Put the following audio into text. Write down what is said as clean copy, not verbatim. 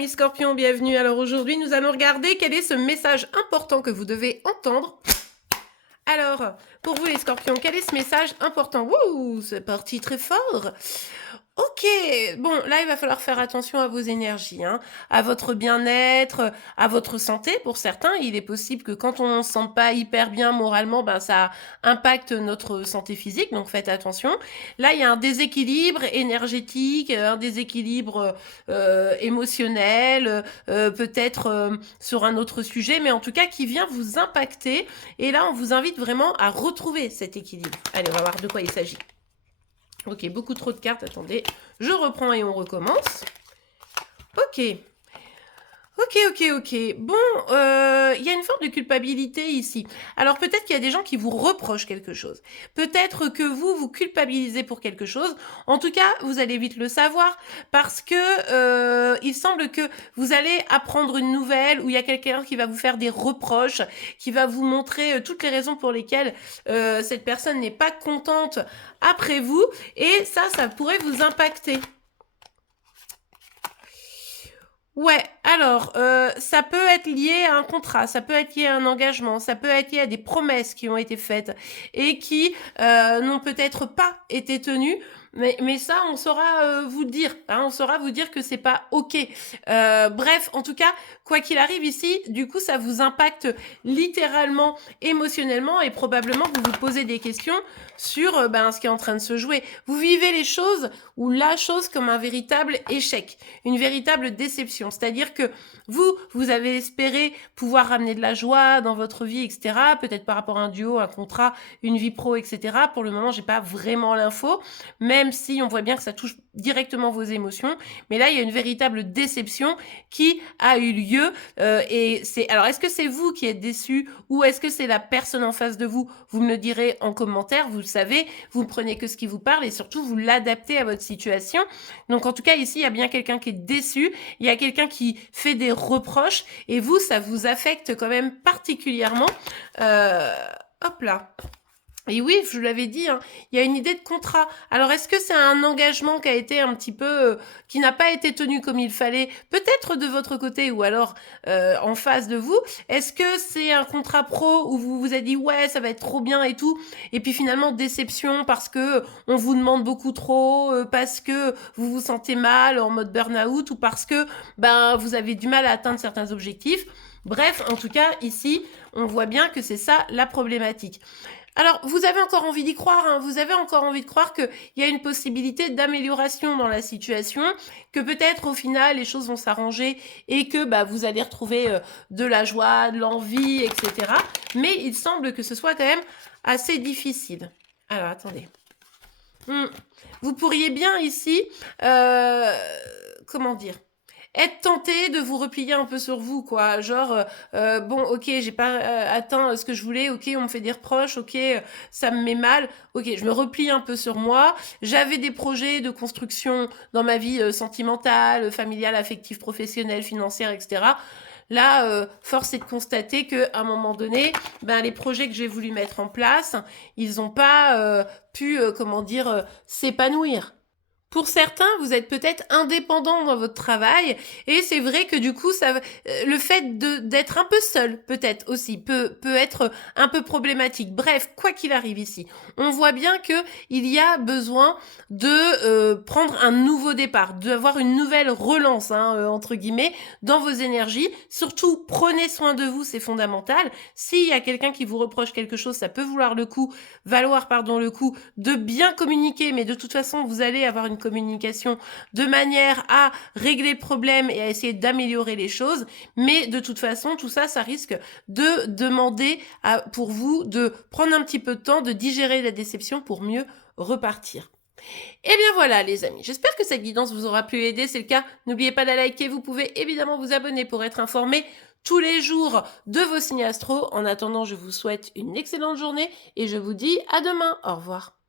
amis Scorpions, bienvenue. Alors aujourd'hui, nous allons regarder quel est ce message important que vous devez entendre. Alors, pour vous les Scorpions, quel est ce message important? Wouh, c'est parti très fort. Ok, bon, là, il va falloir faire attention à vos énergies, hein, à votre bien-être, à votre santé. Pour certains, il est possible que quand on ne se sent pas hyper bien moralement, ben, ça impacte notre santé physique, donc faites attention. Là, il y a un déséquilibre énergétique, un déséquilibre émotionnel, peut-être sur un autre sujet, mais en tout cas qui vient vous impacter. Et là, on vous invite vraiment à retrouver cet équilibre. Allez, on va voir de quoi il s'agit. Ok, beaucoup trop de cartes, attendez. Je reprends et on recommence. Ok. Bon, il y a une forme de culpabilité ici. Alors peut-être qu'il y a des gens qui vous reprochent quelque chose. Peut-être que vous culpabilisez pour quelque chose. En tout cas, vous allez vite le savoir parce que il semble que vous allez apprendre une nouvelle où il y a quelqu'un qui va vous faire des reproches, qui va vous montrer toutes les raisons pour lesquelles cette personne n'est pas contente après vous. Et ça pourrait vous impacter. Ouais, alors, ça peut être lié à un contrat, ça peut être lié à un engagement, ça peut être lié à des promesses qui ont été faites et qui n'ont peut-être pas été tenues, mais ça, on saura vous dire, hein, on saura vous dire que c'est pas OK. Bref, en tout cas, quoi qu'il arrive ici, du coup, ça vous impacte littéralement, émotionnellement et probablement vous vous posez des questions sur ce qui est en train de se jouer. Vous vivez les choses ou la chose comme un véritable échec, une véritable déception. C'est-à-dire que vous avez espéré pouvoir ramener de la joie dans votre vie, etc. Peut-être par rapport à un duo, un contrat, une vie pro, etc. Pour le moment, j'ai pas vraiment l'info, même si on voit bien que ça touche directement vos émotions. Mais là, il y a une véritable déception qui a eu lieu. Alors, est-ce que c'est vous qui êtes déçu ou est-ce que c'est la personne en face de vous? Vous me le direz en commentaire. Vous le savez, vous ne prenez que ce qui vous parle et surtout vous l'adaptez à votre situation. Donc, en tout cas, ici, il y a bien quelqu'un qui est déçu. Il y a quelqu'un qui fait des reproches et vous, ça vous affecte quand même particulièrement. Hop là. Et oui, je vous l'avais dit, hein, il y a une idée de contrat. Alors, est-ce que c'est un engagement qui a été un petit peu, qui n'a pas été tenu comme il fallait, peut-être de votre côté ou alors en face de vous? Est-ce que c'est un contrat pro où vous vous êtes dit ouais, ça va être trop bien et tout, et puis finalement déception parce que on vous demande beaucoup trop, parce que vous vous sentez mal en mode burn-out ou parce que vous avez du mal à atteindre certains objectifs. Bref, en tout cas, ici, on voit bien que c'est ça la problématique. Alors, vous avez encore envie d'y croire, hein, vous avez encore envie de croire qu'il y a une possibilité d'amélioration dans la situation, que peut-être au final les choses vont s'arranger et que vous allez retrouver de la joie, de l'envie, etc. Mais il semble que ce soit quand même assez difficile. Alors, attendez. Vous pourriez bien ici, comment dire, être tenté de vous replier un peu sur vous, quoi. Genre, bon, ok, j'ai pas atteint ce que je voulais, ok, on me fait des reproches, ok, ça me met mal, ok, je me replie un peu sur moi. J'avais des projets de construction dans ma vie sentimentale, familiale, affective, professionnelle, financière, etc. Là, force est de constater qu'à un moment donné, les projets que j'ai voulu mettre en place, ils n'ont pas pu, s'épanouir. Pour certains, vous êtes peut-être indépendant dans votre travail et c'est vrai que du coup, le fait d'être un peu seul, peut-être aussi, peut être un peu problématique. Bref, quoi qu'il arrive ici, on voit bien que il y a besoin de prendre un nouveau départ, d'avoir une nouvelle relance, entre guillemets, dans vos énergies. Surtout, prenez soin de vous, c'est fondamental. S'il y a quelqu'un qui vous reproche quelque chose, ça peut valoir le coup de bien communiquer, mais de toute façon, vous allez avoir une communication de manière à régler le problème et à essayer d'améliorer les choses. Mais de toute façon, tout ça, ça risque de demander pour vous de prendre un petit peu de temps, de digérer la déception pour mieux repartir. Et bien voilà les amis, j'espère que cette guidance vous aura pu aider. C'est le cas, n'oubliez pas de la liker, vous pouvez évidemment vous abonner pour être informé tous les jours de vos signes astro. En attendant, je vous souhaite une excellente journée et je vous dis à demain. Au revoir.